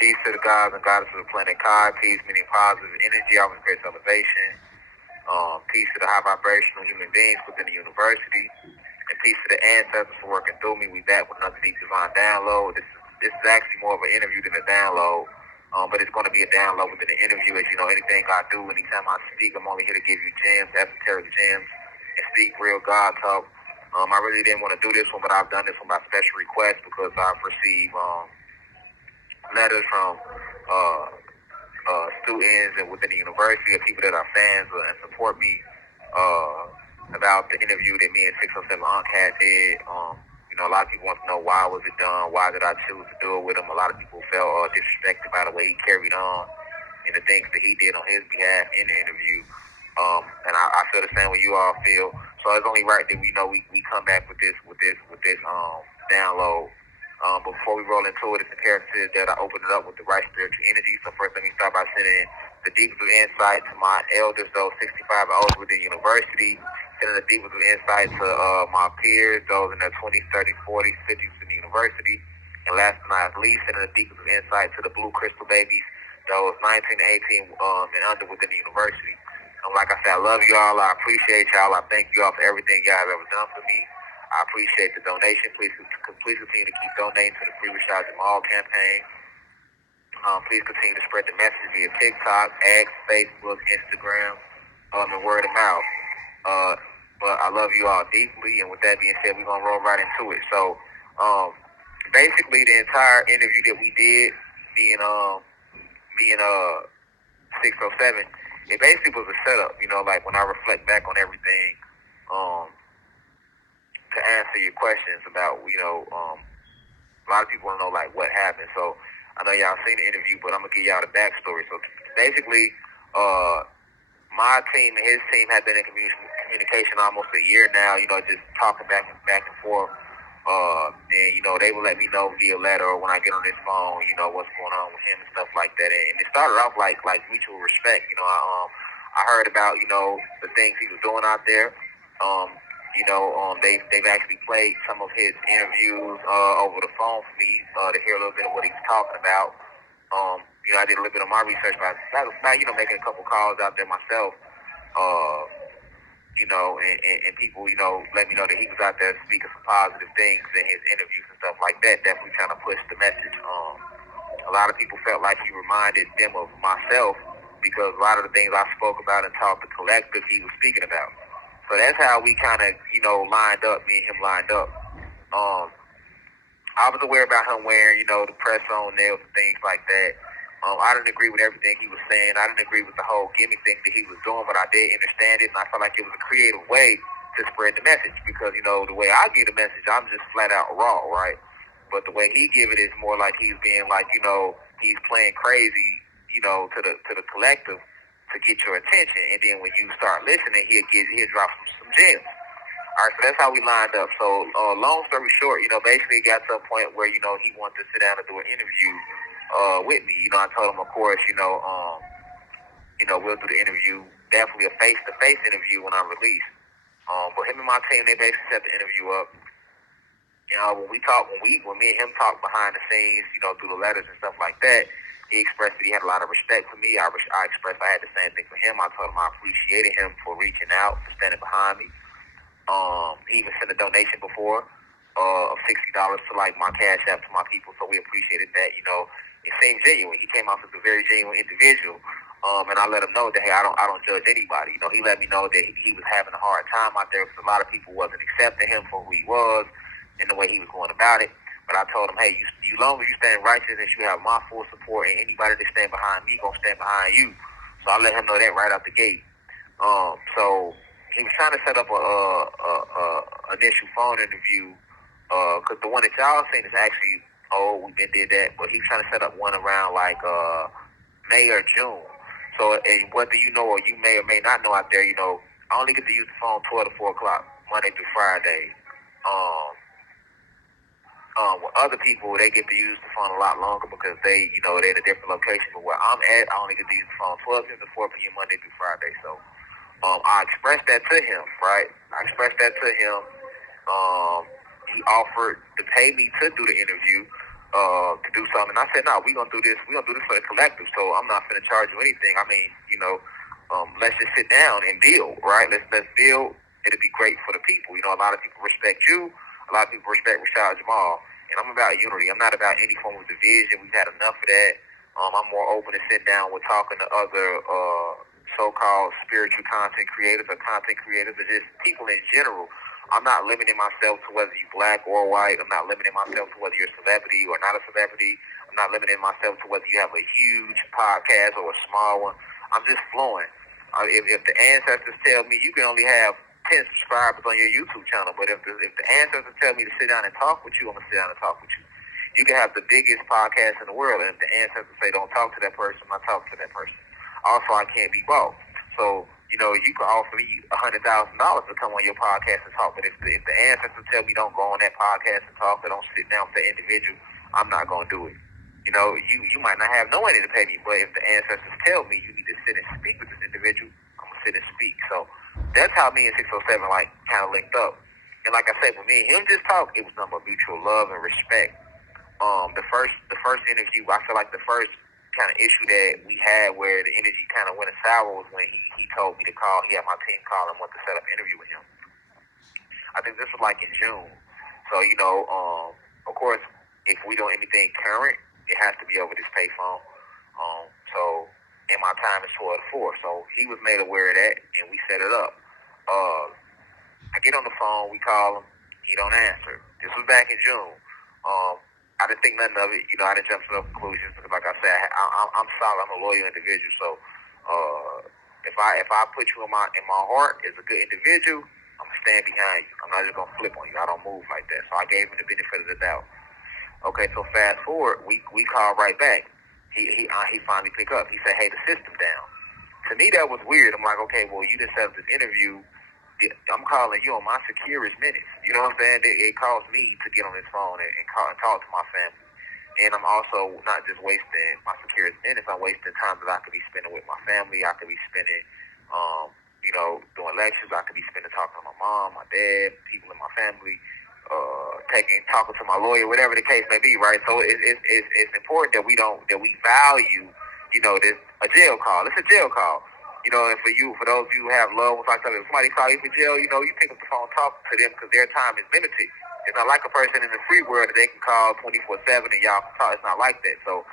Peace to the gods and goddesses of the planet Kai. Peace, meaning positive energy, always great elevation. Peace to the high vibrational human beings within the university. And peace to the ancestors for working through me. We back with another deep divine download. This is actually more of an interview than a download. But it's going to be a download within the interview. As you know, anything I do, anytime I speak, I'm only here to give you gems, esoteric gems, and speak real God talk. I really didn't want to do this one, but I've done this one by special request because I've received letters from students and within the university of people that are fans and support me about the interview that me and 607 Unc had did. A lot of people want to know why was it done, why did I choose to do it with him. A lot of people felt disrespected by the way he carried on and the things that he did on his behalf in the interview. And I feel the same way you all feel. So it's only right that we come back with this download. But before we roll into it, it's imperative that I open it up with the right spiritual energy. So first, let me start by sending the deepest of insight to my elders, those 65 and older within the university. Sending the deepest of insight to my peers, those in their 20s, 30s, 40s, 50s in the university. And last but not least, sending the deepest of insight to the blue crystal babies, those 19 to 18 and under within the university. Like I said, I love y'all. I appreciate y'all. I thank y'all for everything y'all have ever done for me. I appreciate the donation. Please continue to keep donating to the Free Rashad Jamal campaign. Please continue to spread the message via TikTok, X, Facebook, Instagram, and word of mouth. But I love you all deeply, and with that being said, we're gonna roll right into it. So, basically, the entire interview that we did, me and 607, it basically was a setup. Like when I reflect back on everything, to answer your questions about, a lot of people want to know like what happened. So I know y'all seen the interview, but I'm gonna give y'all the backstory. So basically, my team and his team have been in communication almost a year now, just talking back and forth. And, they will let me know via letter or when I get on this phone, what's going on with him and stuff like that. And it started off like mutual respect. I heard about, the things he was doing out there. They've actually played some of his interviews over the phone for me to hear a little bit of what he was talking about. I did a little bit of my research by making a couple calls out there myself, and people, let me know that he was out there speaking some positive things in his interviews and stuff like that, definitely trying to push the message. A lot of people felt like he reminded them of myself because a lot of the things I spoke about and taught the collective he was speaking about. So that's how we kind of, lined up, me and him lined up. I was aware about him wearing, the press-on nails and things like that. I didn't agree with everything he was saying. I didn't agree with the whole gimmick thing that he was doing, but I did understand it, and I felt like it was a creative way to spread the message because, the way I give the message, I'm just flat out raw, right? But the way he give it is more like he's being like, he's playing crazy, to the collective to get your attention, and then when you start listening, he'll drop some gems. All right, so that's how we lined up. So, long story short, basically it got to a point where, he wanted to sit down and do an interview with me. I told him, of course, we'll do the interview, definitely a face-to-face interview when I release. But him and my team, they basically set the interview up. When me and him talk behind the scenes, through the letters and stuff like that, he expressed that he had a lot of respect for me. I expressed I had the same thing for him. I told him I appreciated him for reaching out, for standing behind me. He even sent a donation before of $60 to like my cash app to my people, so we appreciated that. It seemed genuine. He came off as a very genuine individual, and I let him know that hey, I don't judge anybody. He let me know that he was having a hard time out there because a lot of people wasn't accepting him for who he was and the way he was going about it. But I told him, hey, you long as you stand righteous and you have my full support, and anybody that stand behind me gonna stand behind you. So I let him know that right out the gate. So he was trying to set up a initial phone interview, because the one that y'all seen is actually old. We did that, but he was trying to set up one around like May or June. So and whether you know or you may or may not know out there, I only get to use the phone 12 to 4 o'clock Monday through Friday. With other people, they get to use the phone a lot longer because they're in a different location. But where I'm at, I only get to use the phone 12 p.m. to 4 p.m. Monday through Friday. So I expressed that to him, right? He offered to pay me to do the interview. to do something. And I said, no, we're gonna do this. We're gonna do this for the collective. So I'm not gonna charge you anything. I mean, let's just sit down and build, right? Let's build. It'll be great for the people. You know, a lot of people respect you. A lot of people respect Rashad Jamal. And I'm about unity. I'm not about any form of division. We've had enough of that. I'm more open to sit down with talking to other so-called spiritual content creators or just people in general. I'm not limiting myself to whether you're black or white. I'm not limiting myself to whether you're a celebrity or not a celebrity. I'm not limiting myself to whether you have a huge podcast or a small one. I'm just flowing. If the ancestors tell me you can only have 10 subscribers on your YouTube channel, but if the ancestors tell me to sit down and talk with you, I'm going to sit down and talk with you. You can have the biggest podcast in the world, and if the ancestors say don't talk to that person, I'm not talking to that person. Also, I can't be bought. So, you can offer me $100,000 to come on your podcast and talk, but if the ancestors tell me don't go on that podcast and talk, or don't sit down with that individual, I'm not going to do it. You might not have no money to pay me, but if the ancestors tell me you need to sit and speak with this individual, I'm going to sit and speak. So that's how me and 607 kind of linked up. And like I said, when me and him just talked, it was nothing but mutual love and respect. The first interview, I feel like the first kind of issue that we had where the energy kind of went sour was when he told me to call. He had my team call and want to set up an interview with him. I think this was like in June. So, of course, if we do anything current, it has to be over this payphone. And my time is 12 to 4. So he was made aware of that, and we set it up. I get on the phone, we call him, he don't answer. This was back in June. I didn't think nothing of it. I didn't jump to no conclusions because, like I said, I'm solid. I'm a loyal individual. So if I put you in my heart as a good individual, I'm gonna stand behind you. I'm not just gonna flip on you. I don't move like that. So I gave him the benefit of the doubt. Okay, so fast forward, we called right back. He finally picked up. He said, "Hey, the system down." To me, that was weird. I'm like, okay, well, you just set up this interview. I'm calling you on my securest minutes. You know what I'm saying? It caused me to get on this phone and call and talk to my family. And I'm also not just wasting my securest minutes. I'm wasting time that I could be spending with my family. I could be spending, doing lectures. I could be spending talking to my mom, my dad, people in my family, talking to my lawyer, whatever the case may be, right? So it's important that we value, this a jail call. It's a jail call. And for those of you who have loved ones, like if somebody call you for jail, you pick up the phone, talk to them because their time is limited. It's not like a person in the free world that they can call 24/7 and y'all can talk. It's not like that. So,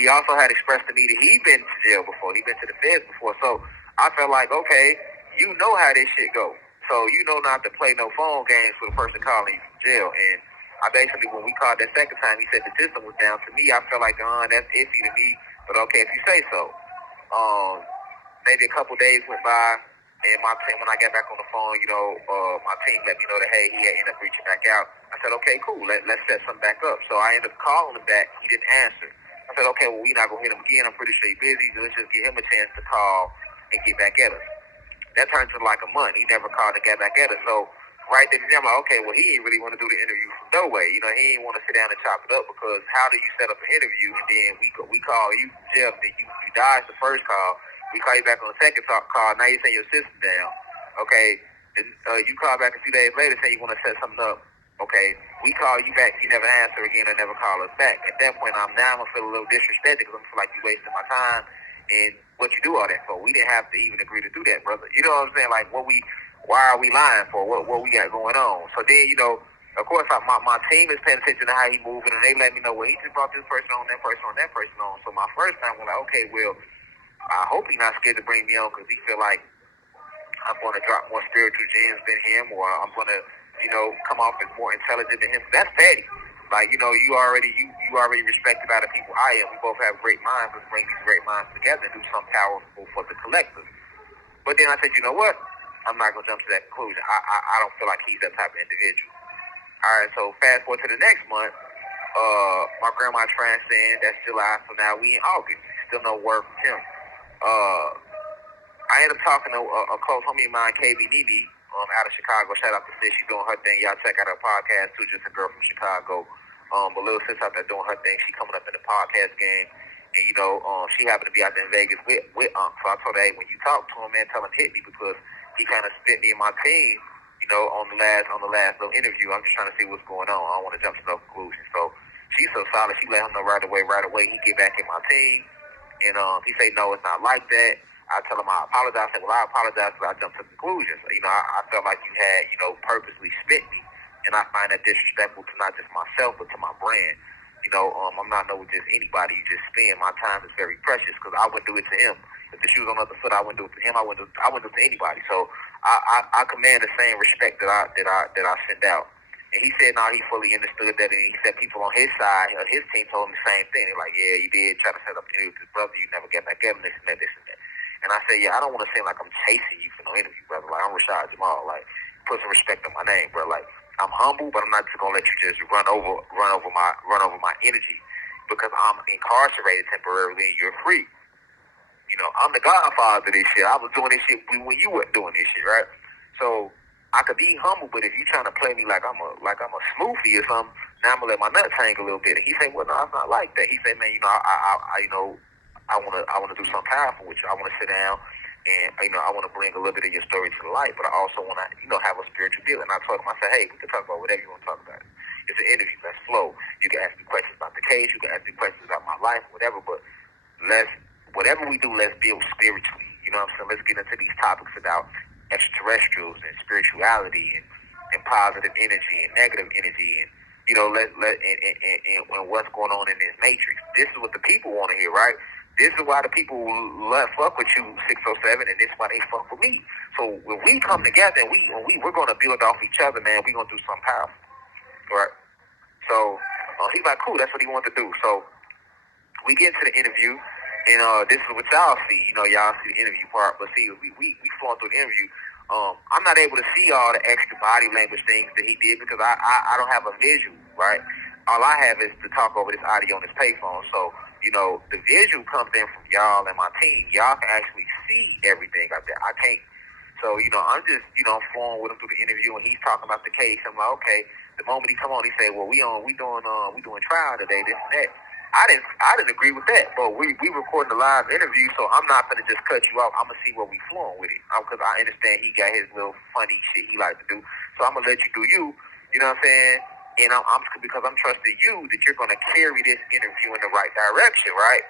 he also had expressed to me that he'd been to jail before. He'd been to the feds before. So I felt like, okay, you know how this shit go. So you know not to play no phone games with a person calling you from jail. And I basically, when we called that second time, he said the system was down. To me, I felt like, that's iffy to me. But okay, if you say so. Maybe a couple days went by, and my team, when I got back on the phone, my team let me know that, hey, he had ended up reaching back out. I said, okay, cool, let's set something back up. So I ended up calling him back. He didn't answer. I said, okay, well, we're not going to hit him again. I'm pretty sure he's busy. So let's just give him a chance to call and get back at us. That turned to like a month. He never called and got back at us. So right then and there, I'm like, okay, well, he didn't really want to do the interview from no way. He didn't want to sit down and chop it up because how do you set up an interview and then we call you, Jeff, then you dodged the first call. We call you back on the second call. Now you're saying your system down. Okay. Then you call back a few days later saying you want to set something up. Okay. We call you back. You never answer again or never call us back. At that point, I'm going to feel a little disrespected because I feel like you wasting my time and what you do all that for. We didn't have to even agree to do that, brother. You know what I'm saying? Like, why are we lying for? What we got going on? So then, of course, my team is paying attention to how he moving, and they let me know, well, he just brought this person on, that person on, that person on. So my first time, we're like, okay, well, I hope he's not scared to bring me on because he feel like I'm going to drop more spiritual gems than him, or I'm going to, come off as more intelligent than him. That's petty. Like, you already respected by the people I am. We both have great minds. Let's bring these great minds together and do something powerful for the collective. But then I said, you know what? I'm not going to jump to that conclusion. I don't feel like he's that type of individual. All right, so fast forward to the next month. My grandma transcended. That's July, so now we in August. Still no word from him. I ended up talking to a close homie of mine, KB Nene, out of Chicago. Shout out to sis. She's doing her thing. Y'all check out her podcast, too. Just a girl from Chicago. But little sis out there doing her thing. She coming up in the podcast game. And, she happened to be out there in Vegas with Unc. So I told her, hey, when you talk to him, man, tell him hit me because he kind of spit me and my team, on the last little interview, I'm just trying to see what's going on. I don't want to jump to no conclusion. So she's so solid. She let him know right away. He get back in my team, and he say no, it's not like that. I tell him I apologize. I say, well, I apologize because I jumped to conclusions. I felt like you had purposely spit me, and I find that disrespectful to not just myself but to my brand. I'm not no just anybody you just spend. My time is very precious because I wouldn't do it to him. If the shoe was on the other foot, I wouldn't do it to him. I wouldn't do it to anybody. So I command the same respect that I send out. And he said, no, he fully understood that, and he said people on his side, his team told him the same thing. They're like, yeah, you did try to set up an interview with his brother, you never get back at him, this and that, this and that. And I said, yeah, I don't want to seem like I'm chasing you for no interview, brother. Like, I'm Rashad Jamal. Like, put some respect on my name, bro. Like, I'm humble, but I'm not just gonna let you just run over my energy because I'm incarcerated temporarily and you're free. I'm the godfather of this shit. I was doing this shit when you weren't doing this shit, right? So I could be humble, but if you trying to play me like I'm a smoothie or something, now I'm gonna let my nuts hang a little bit. And he said, well, no, it's not like that. He said, man, I wanna do something powerful with you. I wanna sit down and I wanna bring a little bit of your story to the light, but I also wanna have a spiritual deal. And I told him, I said, hey, we can talk about whatever you want to talk about. It's an interview. Let's flow. You can ask me questions about the case. You can ask me questions about my life, whatever. But whatever we do, let's build spiritually. You know what I'm saying? Let's get into these topics about extraterrestrials and spirituality and positive energy and negative energy and and what's going on in this matrix. This is what the people want to hear, right? This is why the people fuck with you 607, and this is why they fuck with me. So when we come together and we're gonna build off each other, man, we're gonna do something powerful, right? So he's like, cool, that's what he wanted to do. So we get into the interview. And this is what y'all see. Y'all see the interview part, but see, we flowing through the interview. I'm not able to see all the extra body language things that he did because I don't have a visual, right? All I have is to talk over this audio on this payphone. So, the visual comes in from y'all and my team. Y'all can actually see everything out there. I can't. So, I'm just, flowing with him through the interview, and he's talking about the case. I'm like, okay. The moment he come on, he say, well, we doing trial today, this and that. I didn't agree with that, but we recording a live interview, so I'm not gonna just cut you off. I'm gonna see where we flowing with it, because I understand he got his little funny shit he like to do. So I'm gonna let you do you. You know what I'm saying? And I'm because I'm trusting you that you're gonna carry this interview in the right direction, right?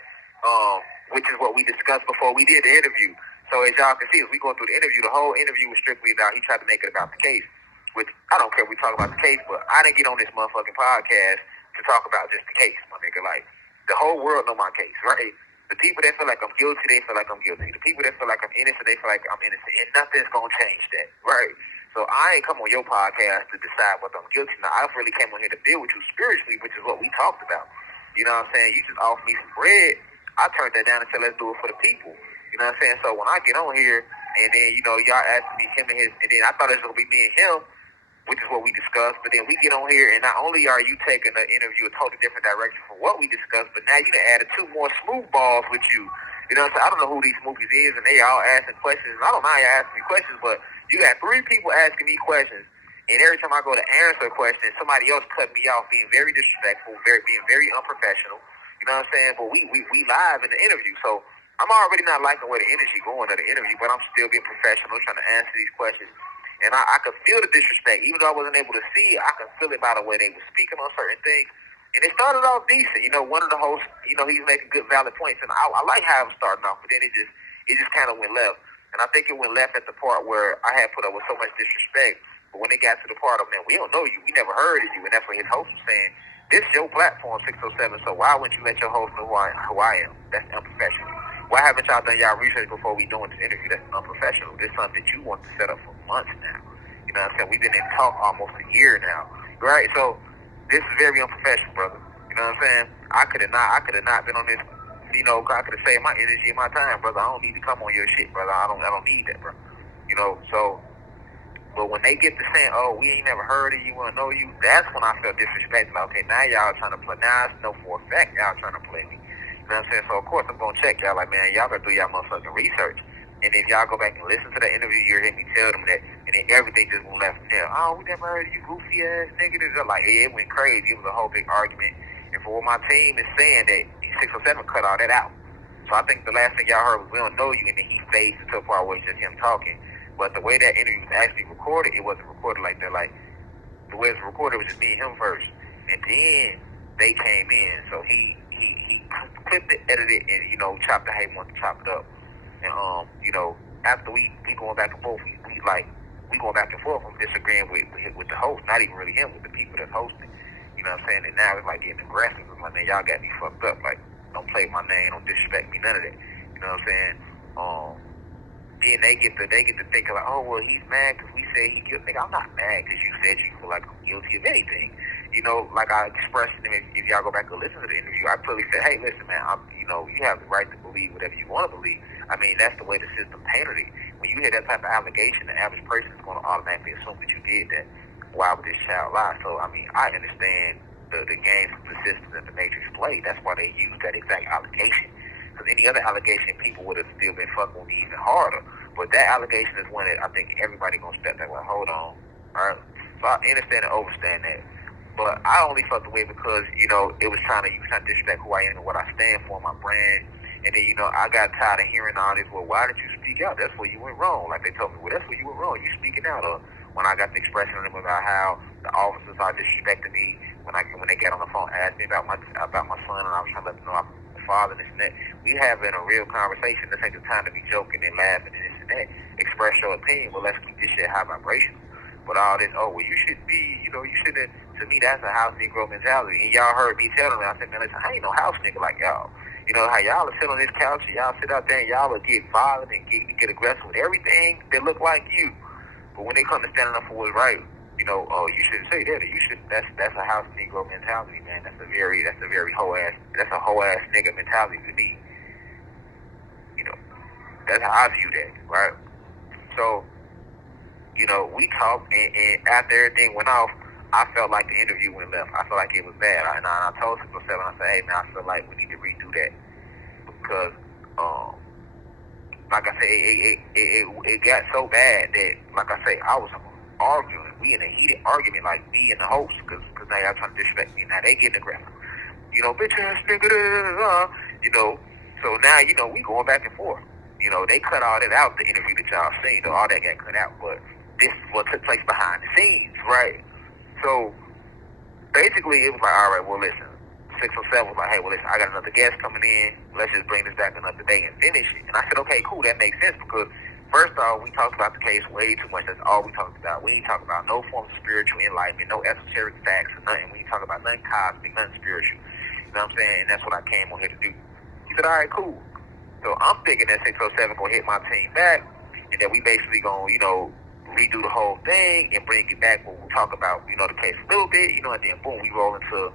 Which is what we discussed before we did the interview. So as y'all can see, as we go through the interview, the whole interview was strictly about he tried to make it about the case. Which I don't care if we talk about the case, but I didn't get on this motherfucking podcast to talk about just the case, my nigga. Like, the whole world know my case, right? The people that feel like I'm guilty, they feel like I'm guilty. The people that feel like I'm innocent, they feel like I'm innocent. And nothing's gonna change that, right? So I ain't come on your podcast to decide whether I'm guilty. Now, I really came on here to deal with you spiritually, which is what we talked about. You know what I'm saying? You just offered me some bread. I turned that down and said, let's do it for the people. You know what I'm saying? So when I get on here, and then, y'all asked me him and his, and then I thought it was gonna be me and him, which is what we discussed, but then we get on here, and not only are you taking the interview a totally different direction from what we discussed, but now you done added two more smooth balls with you. You know what I'm saying? I don't know who these movies is, and they all asking questions. I don't mind you asking me questions, but you got three people asking me questions, and every time I go to answer a question, somebody else cut me off, being very disrespectful, being very unprofessional. You know what I'm saying? But we live in the interview, so I'm already not liking where the energy going to the interview, but I'm still being professional, trying to answer these questions. And I could feel the disrespect. Even though I wasn't able to see it, I could feel it by the way they were speaking on certain things. And it started off decent. One of the hosts, he's making good, valid points. And I like how it was starting off, but then it just kind of went left. And I think it went left at the part where I had put up with so much disrespect. But when it got to the part of, man, we don't know you. We never heard of you. And that's what his host was saying. This is your platform, 607, so why wouldn't you let your host know who I am? That's unprofessional. Why haven't y'all done y'all research before we doing this interview? That's unprofessional. This is something that you want to set up for months now. You know what I'm saying? We've been in talk almost a year now, right? So this is very unprofessional, brother. You know what I'm saying? I could have not been on this. I could have saved my energy and my time, brother. I don't need to come on your shit, brother. I don't need that, bro. So. But when they get to saying, oh, we ain't never heard of you, we don't know you, that's when I felt disrespected. Like, okay, now y'all trying to play. Now I know for a fact y'all trying to play me. You know what I'm saying? So, of course, I'm going to check y'all. Like, man, y'all got to do y'all motherfucking research. And if y'all go back and listen to that interview, you'll hear me tell them that. And then everything just went left from there. Oh, we never heard of you, goofy ass nigga. Like, it went crazy. It was a whole big argument. And for what my team is saying, that 607 cut all that out. So I think the last thing y'all heard was, we don't know you. And then he fades into a part where it's just him talking. But the way that interview was actually recorded, it wasn't recorded like that. Like, the way it was recorded was just me and him first. And then they came in. So he clipped it, edited it, and, you know, chopped the hay, wanted to chop it up. And, you know, after we going back and forth, we going back and forth from disagreeing with the host, not even really him, with the people that's hosting. You know what I'm saying? And now it's like getting aggressive. It's like, man, y'all got me fucked up. Like, don't play my name, don't disrespect me, none of that. You know what I'm saying? Then they get to thinking like, oh, well, he's mad because we said he guilty. Nigga, I'm not mad because you said you feel like I'm guilty of anything. You know, like I expressed to them, if y'all go back and listen to the interview, I clearly said, hey, listen, man, you know, you have the right to believe whatever you want to believe. I mean, that's the way the system painted it. When you hear that type of allegation, the average person is going to automatically assume that you did that. Why would this child lie? So, I mean, I understand the games the system that the Matrix played. That's why they use that exact allegation. Because any other allegation, people would have still been fucking with me even harder. But that allegation is one that I think everybody gonna step back like, hold on, alright? So I understand and overstand that. But I only felt the way because, you know, you was trying to disrespect who I am and what I stand for, my brand. And then, you know, I got tired of hearing all this, well, why did you speak out? That's where you went wrong. Like they told me, well, that's where you went wrong. You speaking out. Or when I got the expression of them about how the officers are disrespecting me, when they got on the phone, asked me about my son, and I was trying to let them know I'm the father, this and that. We having a real conversation. This ain't the time to be joking and laughing and this and that. Express your opinion. Well, let's keep this shit high vibration. But all this, oh, well, you should be, you know, you shouldn't. To me, that's a house Negro mentality. And y'all heard me tell them, I said, man, listen, I ain't no house nigga like y'all. You know how y'all will sit on this couch and y'all sit out there and y'all will get violent and get aggressive with everything that look like you. But when they come to standing up for what's right, you know, oh, you shouldn't say that. You should. That's a house Negro mentality, man. That's a hoe ass nigga mentality to me. You know, that's how I view that, right? So, you know, we talked, and after everything went off, I felt like the interview went left. I felt like it was bad. And I told 607, I said, hey, man, I feel like we need to redo that because, like I said, it got so bad that, like I say, I was arguing. We in a heated argument, like me and the host, because now y'all trying to disrespect me. Now they getting aggressive. You know, bitch ass nigga, you know. So now, you know, we going back and forth. You know, they cut all that out, the interview that y'all seen, though, all that got cut out. But this is what took place behind the scenes, right? So basically, it was like, all right, well, listen. 607 was like, hey, well, listen, I got another guest coming in. Let's just bring this back another day and finish it. And I said, okay, cool, that makes sense because first off, we talked about the case way too much. That's all we talked about. We ain't talking about no form of spiritual enlightenment, no esoteric facts or nothing. We ain't talking about nothing cosmic, nothing spiritual. You know what I'm saying? And that's what I came on here to do. He said, all right, cool. So I'm thinking that 607 gonna hit my team back and that we basically gonna, you know, redo the whole thing and bring it back when we talk about, you know, the case a little bit, you know, and then boom, we roll into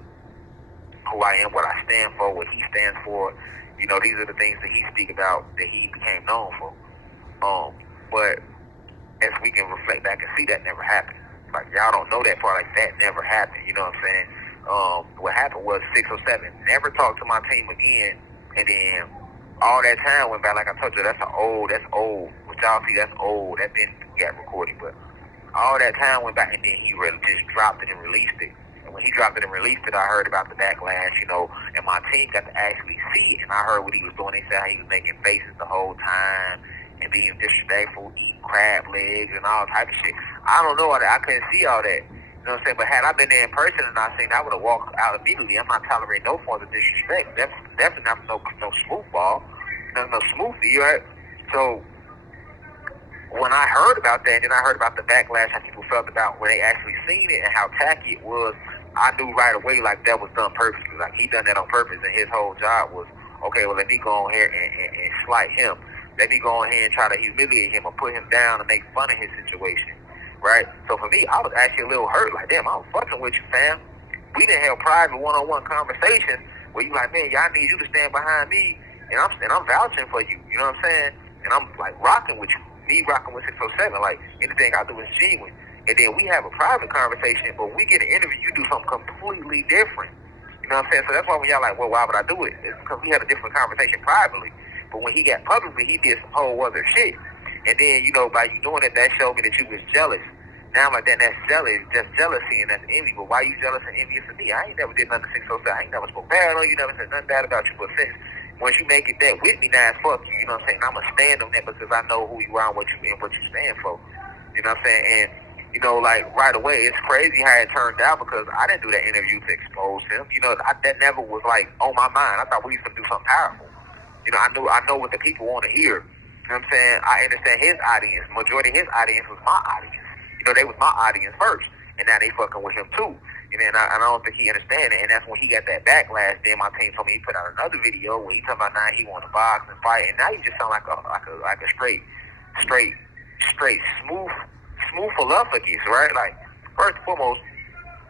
who I am, what I stand for, what he stands for. You know, these are the things that he speak about that he became known for. But as we can reflect back and see, that never happened. Like, y'all don't know that part. Like, that never happened. You know what I'm saying? What happened was 607 never talked to my team again, and then all that time went by. Like I told you, that's old. What y'all see, that's old. That been got recorded, but all that time went by, and then he really just dropped it and released it. And when he dropped it and released it, I heard about the backlash, you know, and my team got to actually see it, and I heard what he was doing. They said how he was making faces the whole time and being disrespectful, eating crab legs and all type of shit. I don't know all that. I couldn't see all that. You know what I'm saying? But had I been there in person and I seen, I would have walked out immediately. I'm not tolerating no forms of disrespect. That's definitely not no smoothball. No smoothie, right? So when I heard about that, and then I heard about the backlash, how people felt about when they actually seen it and how tacky it was, I knew right away like that was done purposely. Like he done that on purpose, and his whole job was, okay, well, let me go on here and slight him. Let me go on here and try to humiliate him or put him down and make fun of his situation, right? So for me, I was actually a little hurt. Like, damn, I was fucking with you, fam. We didn't have private one-on-one conversations where you like, man, y'all need you to stand behind me, and I'm vouching for you. You know what I'm saying? And I'm like rocking with you. Me rocking with 607. Like anything I do is genuine. And then we have a private conversation, but we get an interview, you do something completely different. You know what I'm saying? So that's why when y'all like, well, why would I do it? It's because we had a different conversation privately. But when he got publicly, he did some whole other shit. And then, you know, by you doing it, that showed me that you was jealous. Now I'm like, that's jealous, just jealousy, and that's envy. But why you jealous and envious of me? I ain't never did nothing to 607. I ain't never spoke bad on you, never said nothing bad about you. But since once you make it that with me, now fuck you. You know what I'm saying? I'm gonna stand on that because I know who you are and what you stand for. You know what I'm saying? And you know, like right away, it's crazy how it turned out because I didn't do that interview to expose him. You know, that never was like on my mind. I thought we used to do something powerful. You know, I know what the people want to hear. You know what I'm saying? I understand his audience. Majority of his audience was my audience. You know, they was my audience first, and now they fucking with him too. You know, and I don't think he understand it. And that's when he got that backlash. Then my team told me he put out another video where he talking about now he want to box and fight, and now he just sound like a straight smooth philosophies, right? Like first and foremost,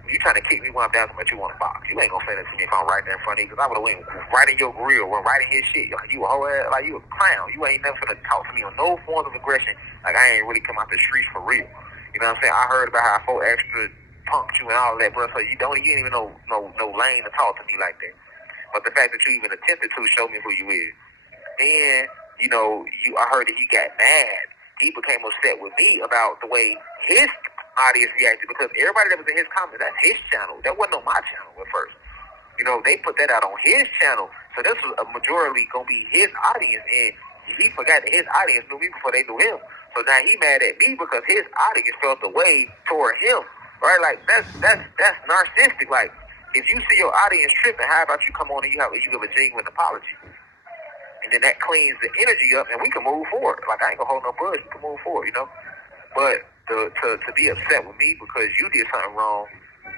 you trying to kick me when I'm down, but you want to box. You ain't gonna say that to me if I'm right there in front of you, because I would have went right in your grill, went right in his shit. Like you a whole ass, like you a clown. You ain't never gonna talk to me on no forms of aggression. Like I ain't really come out the streets for real. You know what I'm saying? I heard about how 4 extra punked you and all that, bro. So you ain't even no lane to talk to me like that. But the fact that you even attempted to show me who you is. Then, you know, I heard that he got mad. He became upset with me about the way his audience reacted, because everybody that was in his comments, that's his channel. That wasn't on my channel at first. You know, they put that out on his channel. So this was a majority going to be his audience, and he forgot that his audience knew me before they knew him. So now he mad at me because his audience felt the way toward him, right? Like, that's narcissistic. Like, if you see your audience tripping, how about you come on and you give a genuine apology? And then that cleans the energy up, and we can move forward. Like, I ain't going to hold no grudge. We can move forward, you know? But to be upset with me because you did something wrong,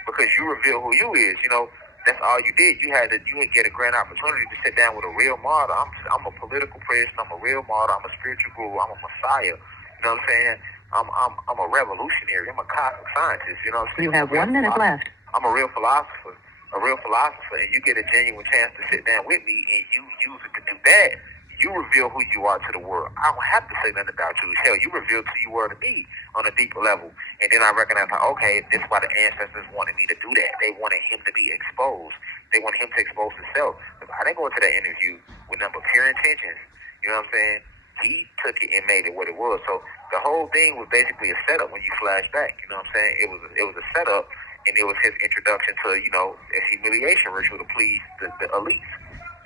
because you revealed who you is, you know, that's all you did. You didn't get a grand opportunity to sit down with a real model. I'm a political person. I'm a real model. I'm a spiritual guru. I'm a messiah. You know what I'm saying? I'm a revolutionary. I'm a cosmic scientist. You know what I'm saying? You have 1 minute left. I'm a real philosopher. And you get a genuine chance to sit down with me and you use it to do that. You reveal who you are to the world. I don't have to say nothing about you. Hell, you revealed who you were to me on a deeper level. And then I recognize, like, okay, this is why the ancestors wanted me to do that. They wanted him to be exposed. They wanted him to expose himself. I didn't go into that interview with number pure intentions. You know what I'm saying? He took it and made it what it was. So the whole thing was basically a setup when you flash back. You know what I'm saying? It was a setup, and it was his introduction to, you know, a humiliation ritual to please the elites.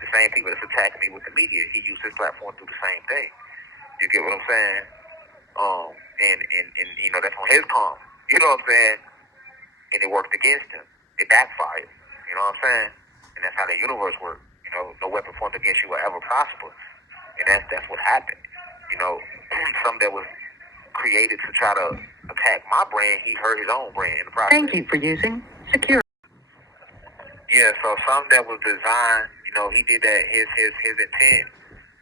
The same people that's attacking me with the media. He used his platform to do the same thing. You get what I'm saying? And you know, that's on his palm. You know what I'm saying? And it worked against him. It backfired. You know what I'm saying? And that's how the universe works. You know, no weapon formed against you will ever prosper. And that's what happened. You know, something that was created to try to attack my brand, he hurt his own brand in the process. Thank you for using secure. Yeah, so something that was designed, you know, he did that. His intent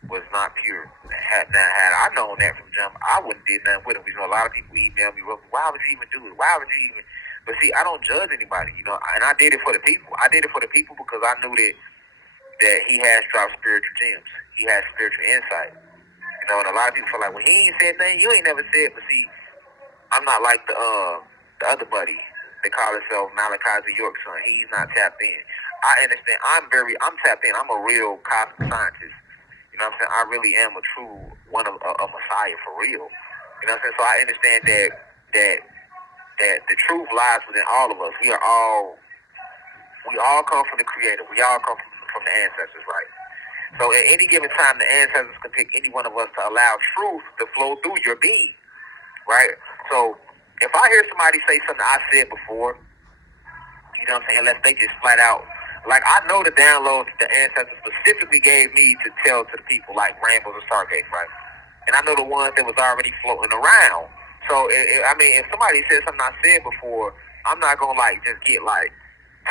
was not pure. Had I known that from jump, I wouldn't did nothing with him. You know, a lot of people email me, why would you even do it? Why would you even? But see, I don't judge anybody, you know, and I did it for the people. I did it for the people because I knew that he has dropped spiritual gems. He has spiritual insight. You know, and a lot of people feel like, well, he ain't said nothing. You ain't never said. But see, I'm not like the other buddy. They call himself Malachi the York son. He's not tapped in. I understand. I'm tapped in. I'm a real cosmic scientist. You know what I'm saying? I really am a true a messiah for real. You know what I'm saying? So I understand that the truth lies within all of us. We all come from the Creator. We all come from the ancestors, right? So at any given time, the ancestors can pick any one of us to allow truth to flow through your being, right? So if I hear somebody say something I said before, you know what I'm saying, unless they just flat out, like I know the downloads the ancestors specifically gave me to tell to the people, like Rainbows and Stargates, right? And I know the ones that was already floating around. So, I mean, if somebody said something I said before, I'm not going to, like, just get, like,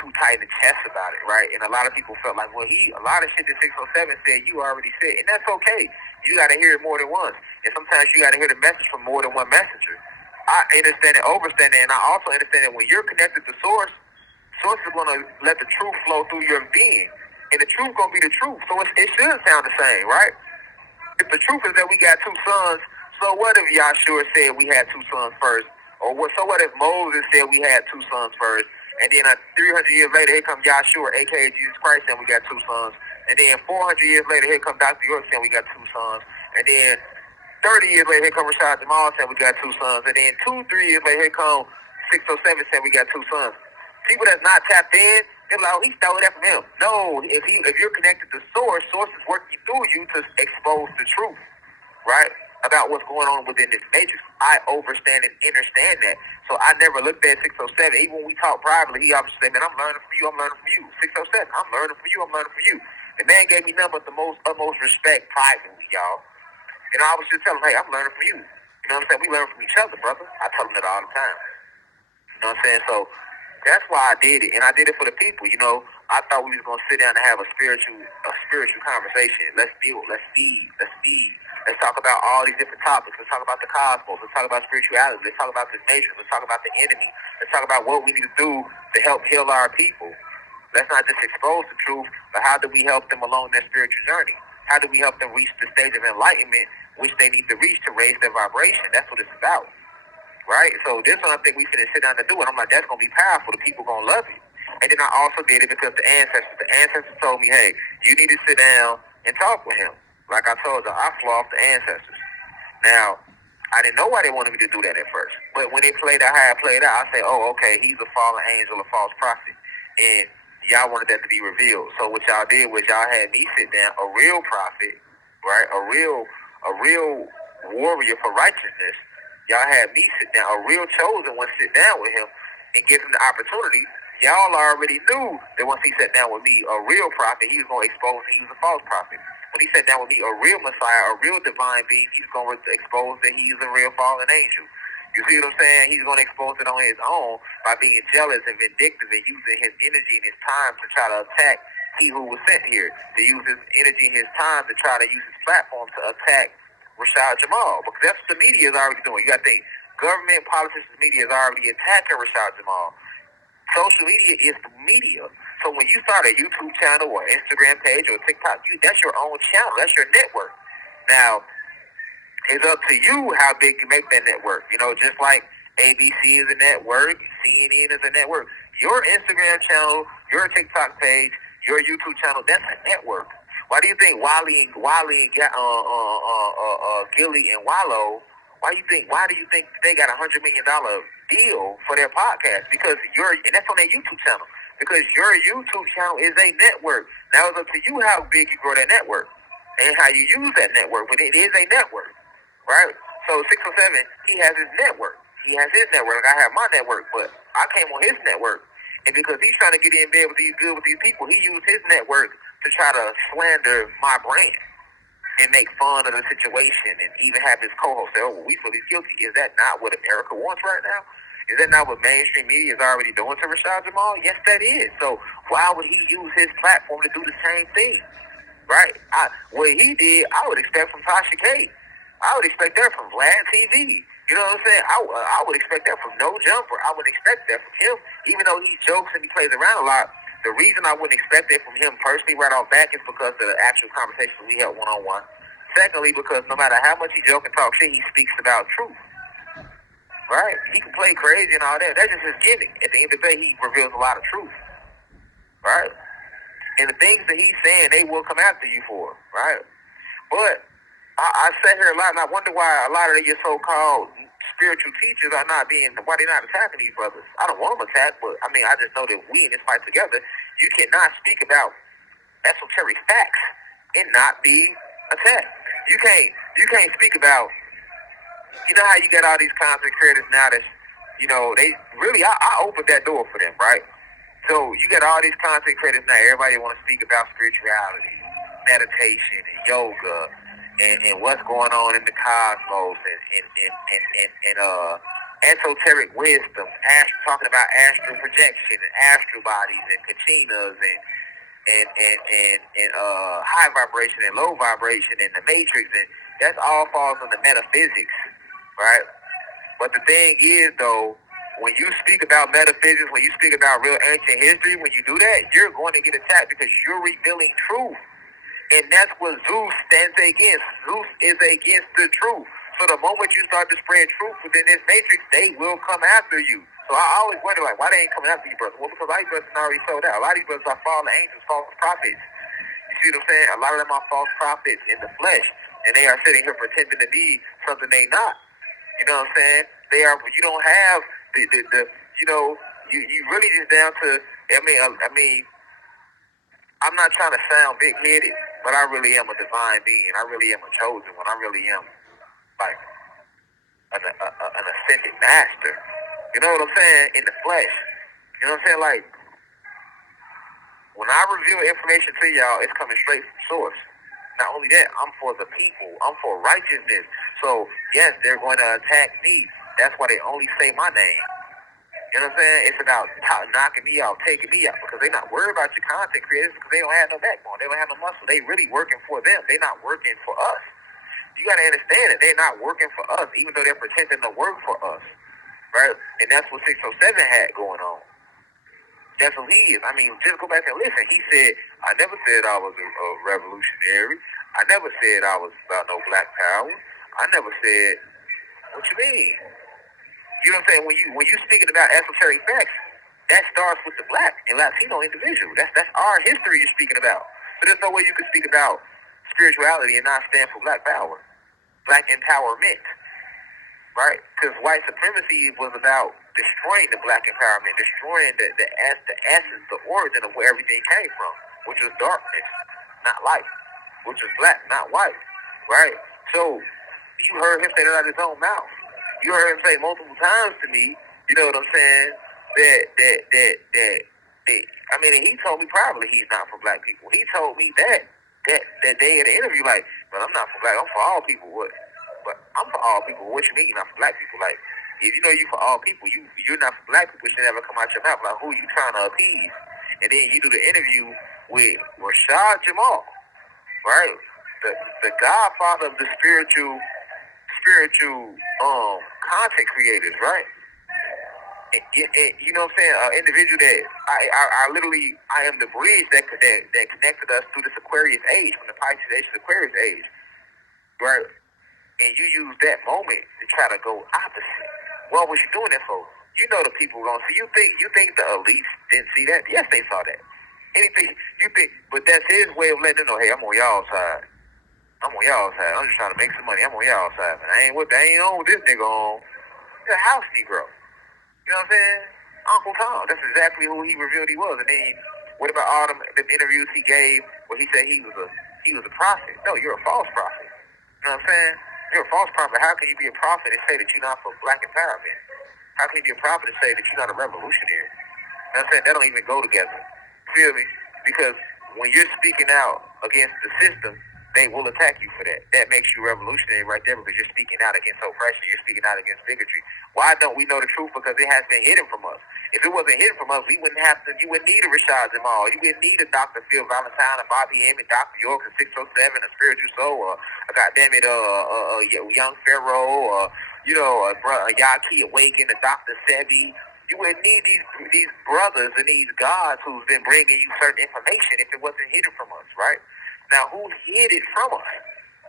too tight in the chest about it, right? And a lot of people felt like, well, a lot of shit that 607 said, you already said. And that's okay. You got to hear it more than once. And sometimes you got to hear the message from more than one messenger. I understand it, overstand it, and I also understand that when you're connected to Source, Source is going to let the truth flow through your being. And the truth going to be the truth. So it should sound the same, right? If the truth is that we got 2 sons, so what if Yahshua said we had 2 sons first? Or so what if Moses said we had 2 sons first? And then 300 years later, here come Yahshua, a.k.a. Jesus Christ, saying we got 2 sons. And then 400 years later, here come Dr. York saying we got 2 sons. And then 30 years later, here come Rashad Jamal saying we got 2 sons. And then 2-3 years later, here come 607 saying we got 2 sons. People that's not tapped in, They're like, oh, he stole that from him. No, if you're connected to source, source is working through you to expose the truth, right? About what's going on within this matrix. I understand and understand that. So I never looked at 607. Even when we talk privately, he obviously said, man, I'm learning from you, I'm learning from you. 607, I'm learning from you, I'm learning from you. The man gave me nothing but the utmost respect privately, y'all. And I was just telling him, hey, I'm learning from you. You know what I'm saying? We learn from each other, brother. I tell him that all the time. You know what I'm saying? So that's why I did it. And I did it for the people. You know, I thought we was going to sit down and have a spiritual conversation. Let's build, let's feed. Let's talk about all these different topics. Let's talk about the cosmos. Let's talk about spirituality. Let's talk about this nation. Let's talk about the enemy. Let's talk about what we need to do to help heal our people. Let's not just expose the truth, but how do we help them along their spiritual journey? How do we help them reach the stage of enlightenment which they need to reach to raise their vibration? That's what it's about, right? So this one I think we finna sit down to do, and I'm like, that's gonna be powerful. The people gonna love it. And then I also did it because the ancestors told me, hey, you need to sit down and talk with him. Like I told you, I flew off the ancestors. Now, I didn't know why they wanted me to do that at first. But when they played out how it played out, I say, oh, okay, he's a fallen angel, a false prophet. And y'all wanted that to be revealed. So what y'all did was y'all had me sit down, a real prophet, right? A real warrior for righteousness. Y'all had me sit down, a real chosen one sit down with him and give him the opportunity. Y'all already knew that once he sat down with me, a real prophet, he was going to expose he was a false prophet. When he sat down with me, a real Messiah, a real divine being, he's going to expose that he's a real fallen angel. You see what I'm saying? He's going to expose it on his own by being jealous and vindictive and using his energy and his time to try to attack he who was sent here, to use his energy and his time to try to use his platform to attack Rashad Jamal. Because that's what the media is already doing. You got to think, government, politicians, media is already attacking Rashad Jamal. Social media is the media. So when you start a YouTube channel or Instagram page or TikTok, that's your own channel. That's your network. Now, it's up to you how big you make that network. You know, just like ABC is a network, CNN is a network. Your Instagram channel, your TikTok page, your YouTube channel, that's a network. Why do you think Wiley and Gilly and Wallow? Why do you think they got $100 million deal for their podcast? Because and that's on their YouTube channel. Because your YouTube channel is a network. Now it's up to you how big you grow that network and how you use that network. But it is a network, right? So 607, he has his network. He has his network. I have my network, but I came on his network, and because he's trying to get in bed with these people, he used his network to try to slander my brand and make fun of the situation, and even have his co-host say, oh, well, we feel he's guilty. Is that not what America wants right now? Is that not what mainstream media is already doing to Rashad Jamal? Yes, that is. So why would he use his platform to do the same thing? Right? What he did, I would expect from Tasha K. I would expect that from Vlad TV. You know what I'm saying? I would expect that from No Jumper. I would expect that from him, even though he jokes and he plays around a lot. The reason I wouldn't expect that from him personally right off back is because of the actual conversations we had one-on-one. Secondly, because no matter how much he joke and talk shit, he speaks about truth. Right? He can play crazy and all that. That's just his gimmick. At the end of the day, he reveals a lot of truth. Right? And the things that he's saying, they will come after you for. Right? But I sat here a lot, and I wonder why a lot of your so-called spiritual teachers are why they're not attacking these brothers. I don't want them attacked, but I mean, I just know that we in this fight together, you cannot speak about esoteric facts and not be attacked. You can't speak about, you know how you got all these content creators now that's, you know, they really, I opened that door for them, right? So you got all these content creators now, everybody want to speak about spirituality, meditation, and yoga, and what's going on in the cosmos, and esoteric wisdom, talking about astral projection and astral bodies and kachinas and high vibration and low vibration and the matrix, and that all falls under metaphysics, right? But the thing is, though, when you speak about metaphysics, when you speak about real ancient history, when you do that, you're going to get attacked because you're revealing truth. And that's what Zeus stands against. Zeus is against the truth. So the moment you start to spread truth within this matrix, they will come after you. So I always wonder, like, why they ain't coming after you, brothers? Well, because a lot of these brothers already sold out. A lot of these brothers are fallen angels, false prophets. You see what I'm saying? A lot of them are false prophets in the flesh. And they are sitting here pretending to be something they not. You know what I'm saying? You don't have you really just down to I mean, I'm not trying to sound big-headed, but I really am a divine being. I really am a chosen one. I really am like an ascended master. You know what I'm saying? In the flesh. You know what I'm saying? Like, when I reveal information to y'all, it's coming straight from source. Not only that, I'm for the people. I'm for righteousness. So, yes, they're going to attack me. That's why they only say my name. You know what I'm saying? It's about knocking me out, taking me out, because they're not worried about your content creators because they don't have no backbone. They don't have no muscle. They really working for them. They're not working for us. You got to understand that they're not working for us, even though they're pretending to work for us, right? And that's what 607 had going on. That's who he is. I mean, just go back and listen. He said, I never said I was a revolutionary. I never said I was about no black power. I never said, what you mean? You know what I'm saying? When you speaking about esoteric facts, that starts with the black and Latino individual. That's our history you're speaking about. So there's no way you can speak about spirituality and not stand for black power, black empowerment, right? Because white supremacy was about destroying the black empowerment, destroying the essence, the origin of where everything came from, which was darkness, not light, which was black, not white, right? So you heard him say that out of his own mouth. You heard him say multiple times to me, you know what I'm saying, that I mean, and he told me privately he's not for black people. He told me that day in the interview, like, well, I'm not for black, I'm for all people. What? But I'm for all people. What you mean you're not for black people? Like, if you know you for all people, you're not for black people, it should never come out your mouth. Like, who you trying to appease? And then you do the interview with Rashad Jamal, right? The godfather of the spiritual content creators, right? You know what I'm saying? An individual that I literally I am the bridge that connected us through this Aquarius age, from the Pisces age to the Aquarius age, right? And you use that moment to try to go opposite. What was you doing that for? You know the people gonna see. You think the elites didn't see that? Yes, they saw that. Anything you think, but that's his way of letting them know, hey, I'm on y'all side. I'm on y'all side. I'm just trying to make some money. I'm on y'all side, man. I ain't on with this nigga on. He's a house Negro. You know what I'm saying? Uncle Tom. That's exactly who he revealed he was. And then what about all them interviews he gave where he said he was a prophet? No, you're a false prophet. You know what I'm saying? You're a false prophet. How can you be a prophet and say that you're not for black empowerment? How can you be a prophet and say that you're not a revolutionary? You know what I'm saying? That don't even go together. Feel me? Because when you're speaking out against the system, they will attack you for that. That makes you revolutionary right there because you're speaking out against oppression. You're speaking out against bigotry. Why don't we know the truth? Because it has been hidden from us. If it wasn't hidden from us, we wouldn't have to. You wouldn't need a Rashad Jamal. You wouldn't need a Dr. Phil Valentine, a Bobby Emmett, Dr. York, a 607, a Spiritual Soul, or a goddamn it, Young Pharaoh, or a Yaki Awaken, a Dr. Sebi. You wouldn't need these brothers and these gods who's been bringing you certain information if it wasn't hidden from us, right? Now, who hid it from us?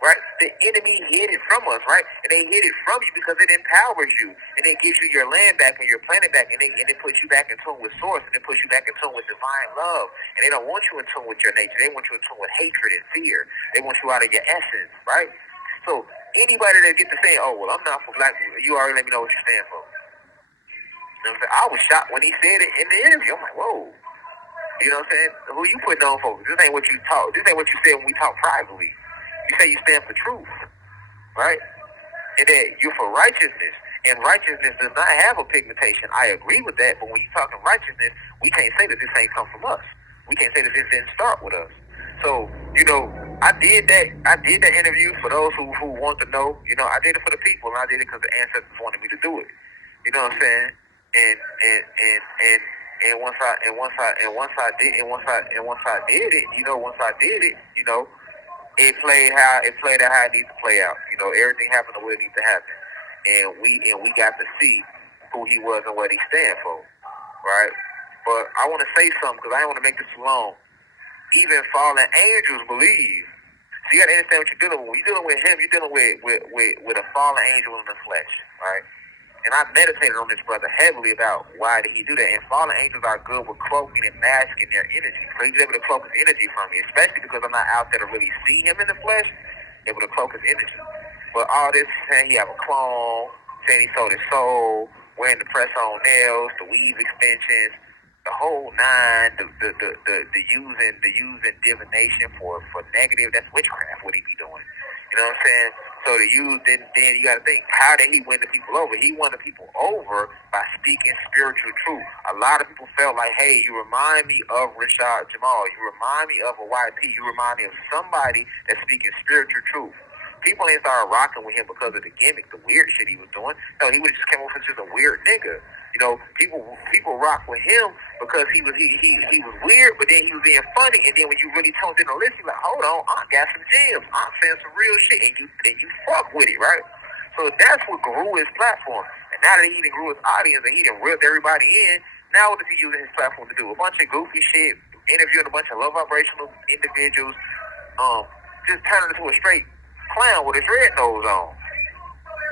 Right? The enemy hid it from us, right? And they hid it from you because it empowers you. And it gives you your land back and your planet back. And it puts you back in tune with source. And it puts you back in tune with divine love. And they don't want you in tune with your nature. They want you in tune with hatred and fear. They want you out of your essence, right? So anybody that gets to say, oh, well, I'm not for black people, you already let me know what you stand for. You know what I'm saying? I was shocked when he said it in the interview. I'm like, whoa. You know what I'm saying? Who you putting on for? This ain't what you talk. This ain't what you said when we talk privately. You say you stand for truth, right? And that you're for righteousness. And righteousness does not have a pigmentation. I agree with that, but when you're talking righteousness, we can't say that this ain't come from us. We can't say that this didn't start with us. So, I did that interview for those who want to know. I did it for the people, and I did it because the ancestors wanted me to do it. You know what I'm saying? And once I did it, it played out how it needs to play out. Everything happened the way it needs to happen, and we got to see who he was and what he stand for, right? But I want to say something because I don't want to make this too long. Even fallen angels believe. So you got to understand what you're dealing with. When you're dealing with him, you're dealing with a fallen angel in the flesh, right? And I meditated on this brother heavily about why did he do that. And fallen angels are good with cloaking and masking their energy. So he's able to cloak his energy from me, especially because I'm not out there to really see him in the flesh, able to cloak his energy. But all this saying he have a clone, saying he sold his soul, wearing the press-on nails, the weave extensions, the whole nine, the using divination for negative, that's witchcraft. What he be doing? You know what I'm saying? So the use, then you got to think, how did he win the people over? He won the people over by speaking spiritual truth. A lot of people felt like, hey, you remind me of Rashad Jamal. You remind me of a YP. You remind me of somebody that's speaking spiritual truth. People ain't started rocking with him because of the gimmick, the weird shit he was doing. No, he was just came off as just a weird nigga. You know, people rock with him because he was weird, but then he was being funny. And then when you really toned in the list, you're like, hold on, I got some gems. I'm saying some real shit, and you fuck with it, right? So that's what grew his platform. And now that he done grew his audience and he done ripped everybody in, now what is he using his platform to do? A bunch of goofy shit, interviewing a bunch of low vibrational individuals, just turning into a straight clown with his red nose on,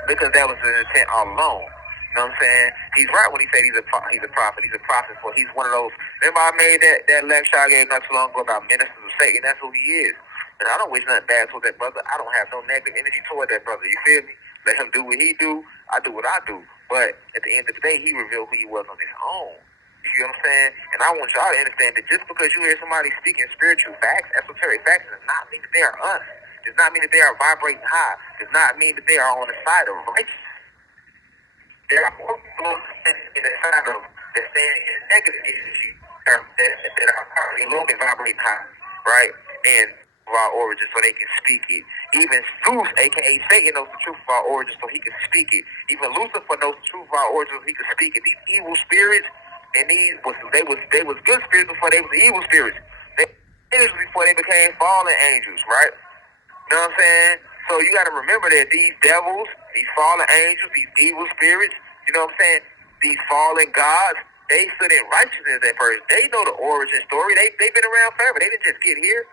because that was his intent all along. You know what I'm saying? He's right when he said he's a prophet. He's a prophet. For he's one of those. Remember I made that lecture I gave not too long ago about ministers of Satan. That's who he is. And I don't wish nothing bad toward that brother. I don't have no negative energy toward that brother. You feel me? Let him do what he do. I do what I do. But at the end of the day, he revealed who he was on his own. You see what I'm saying? And I want y'all to understand that just because you hear somebody speaking spiritual facts, esoteric facts, does not mean that they are us. Does not mean that they are vibrating high. Does not mean that they are on the side of righteousness. There are more people in the side of that stand in negative energy that are currently low and vibrating high, right? And of our origin, so they can speak it. Even Zeus, aka Satan, knows the truth of our origin, so he can speak it. Even Lucifer knows the truth of our origin, so he can speak it. These evil spirits, and they was good spirits before they was evil spirits. They angels before they became fallen angels, right? You know what I'm saying? So you got to remember that these devils, these fallen angels, these evil spirits, you know what I'm saying? These fallen gods, they stood in righteousness at first. They know the origin story. They've been around forever. They didn't just get here.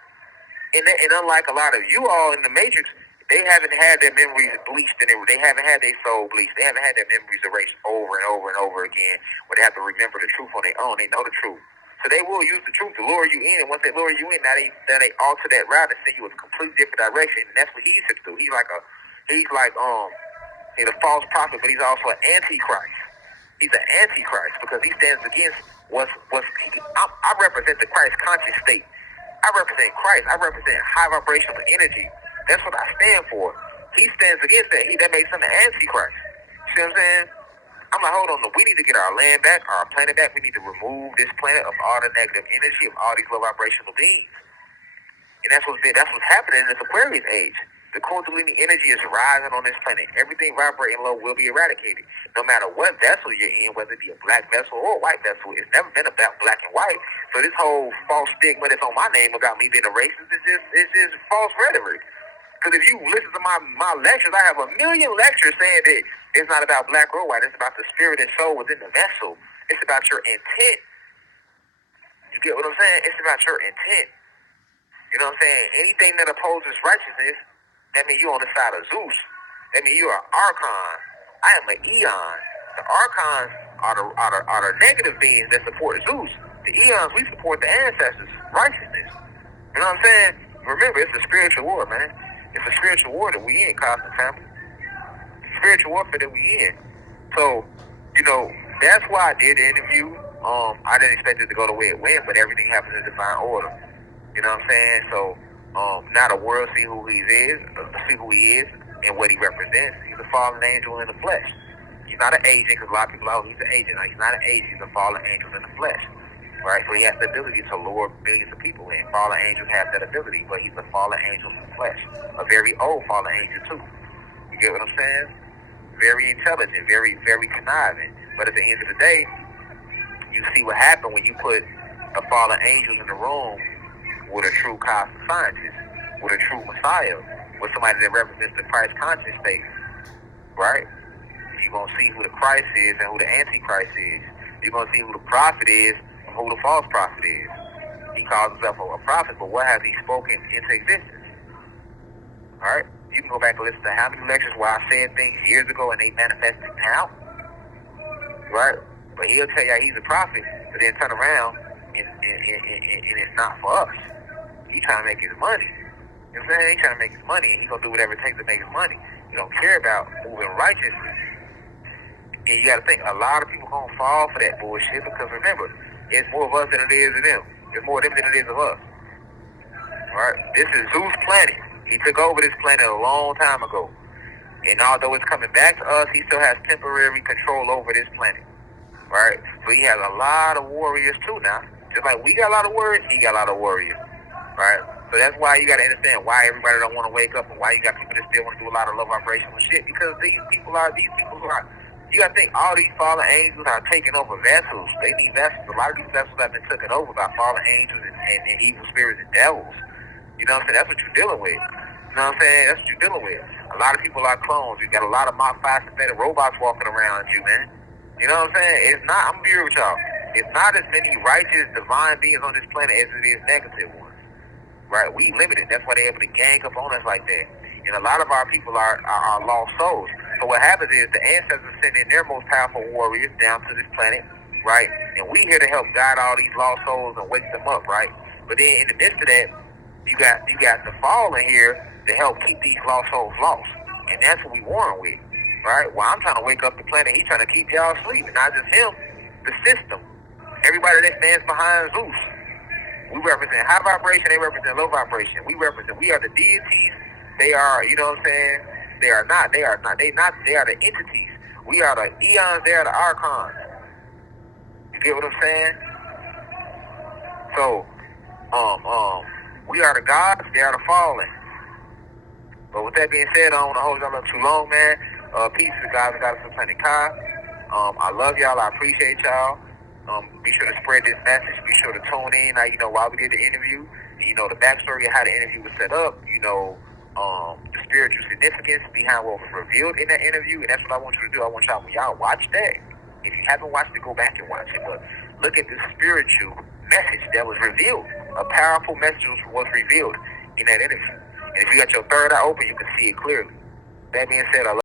And unlike a lot of you all in the Matrix, they haven't had their memories bleached, and they haven't had their soul bleached. They haven't had their memories erased over and over and over again, where they have to remember the truth on their own. They know the truth. So they will use the truth to lure you in, and once they lure you in, now they alter that route and send you in a completely different direction. And that's what he's to do. He's like he's a false prophet, but he's also an antichrist. He's an antichrist because he stands against I represent the Christ conscious state. I represent Christ. I represent high vibrational energy. That's what I stand for. He stands against that. That makes him an antichrist. See what I'm saying? I'm like, hold on, we need to get our land back, our planet back. We need to remove this planet of all the negative energy of all these low vibrational beings. And that's what's happening in this Aquarius age. The Kundalini energy is rising on this planet. Everything vibrating low will be eradicated. No matter what vessel you're in, whether it be a black vessel or a white vessel, it's never been about black and white. So this whole false stigma that's on my name about me being a racist is just false rhetoric. Because if you listen to my lectures, I have a million lectures saying that it's not about black or white. It's about the spirit and soul within the vessel. It's about your intent. You get what I'm saying? It's about your intent. You know what I'm saying? Anything that opposes righteousness, that means you're on the side of Zeus. That means you're an archon. I am an eon. The archons are the negative beings that support Zeus. The eons, we support the ancestors, righteousness. You know what I'm saying? Remember, it's a spiritual war, man. It's a spiritual war that we in, Cosmic Family. It's spiritual warfare that we in. So, you know, that's why I did the interview. I didn't expect it to go the way it went, but everything happens in divine order. You know what I'm saying? So, now the world see who he is and what he represents. He's a fallen angel in the flesh. He's not an agent, because a lot of people are, he's an agent. No, he's not an agent. He's a fallen angel in the flesh. Right? So he has the ability to lure millions of people in. Fallen angels have that ability, but he's a fallen angel in the flesh. A very old fallen angel, too. You get what I'm saying? Very intelligent, very, very conniving. But at the end of the day, you see what happened when you put a fallen angel in the room with a true cosmic scientist, with a true Messiah, with somebody that represents the Christ conscious state. Right? You're going to see who the Christ is and who the Antichrist is. You're going to see who the prophet is and who the false prophet is. He calls himself a prophet, but what has he spoken into existence? Alright? You can go back and listen to how many lectures where I said things years ago and they manifested now. Right? But he'll tell you he's a prophet, but then turn around and it's not for us. He's trying to make his money. You know what I'm saying? He's trying to make his money, and he's going to do whatever it takes to make his money. He don't care about moving righteously. And you got to think, a lot of people going to fall for that bullshit, because remember, It's more of us than it is of them. It's more of them than it is of us. Right? This is Zeus' planet. He took over this planet a long time ago. And although it's coming back to us, he still has temporary control over this planet. Right? So he has a lot of warriors too now. Just like we got a lot of warriors, he got a lot of warriors. Right? So that's why you got to understand why everybody don't want to wake up and why you got people that still want to do a lot of low vibrational shit. Because these people are, you got to think all these fallen angels are taking over vessels. They need vessels. A lot of these vessels have been taken over by fallen angels and evil spirits and devils. You know what I'm saying? That's what you're dealing with. You know what I'm saying? That's what you're dealing with. A lot of people are clones. You got a lot of Mach 5 synthetic robots walking around you, man. You know what I'm saying? It's not, I'm be real with y'all. It's not as many righteous, divine beings on this planet as it is negative ones. Right? We limited. That's why they're able to gang up on us like that. And a lot of our people are lost souls. So what happens is the ancestors send in their most powerful warriors down to this planet, right? And we here to help guide all these lost souls and wake them up, right? But then in the midst of that, you got the fallen here to help keep these lost souls lost. And that's what we warring with, right? Well, I'm trying to wake up the planet. He's trying to keep y'all asleep. And not just him, the system. Everybody that stands behind Zeus. We represent high vibration, they represent low vibration. We are the deities, they are, you know what I'm saying? They are the entities. We are the eons, they are the archons. You get what I'm saying? So, we are the gods, they are the fallen. But with that being said, I don't want to hold y'all up too long, man. Peace to the guys and goddess of Planet Kai. I love y'all, I appreciate y'all. Be sure to spread this message. Be sure to tune in. Now, you know, while we did the interview, you know, the backstory of how the interview was set up, you know, the spiritual significance behind what was revealed in that interview. And that's what I want you to do. I want y'all, when y'all watch that, if you haven't watched it, go back and watch it. But look at the spiritual message that was revealed. A powerful message was revealed in that interview. And if you got your third eye open, you can see it clearly. That being said, I love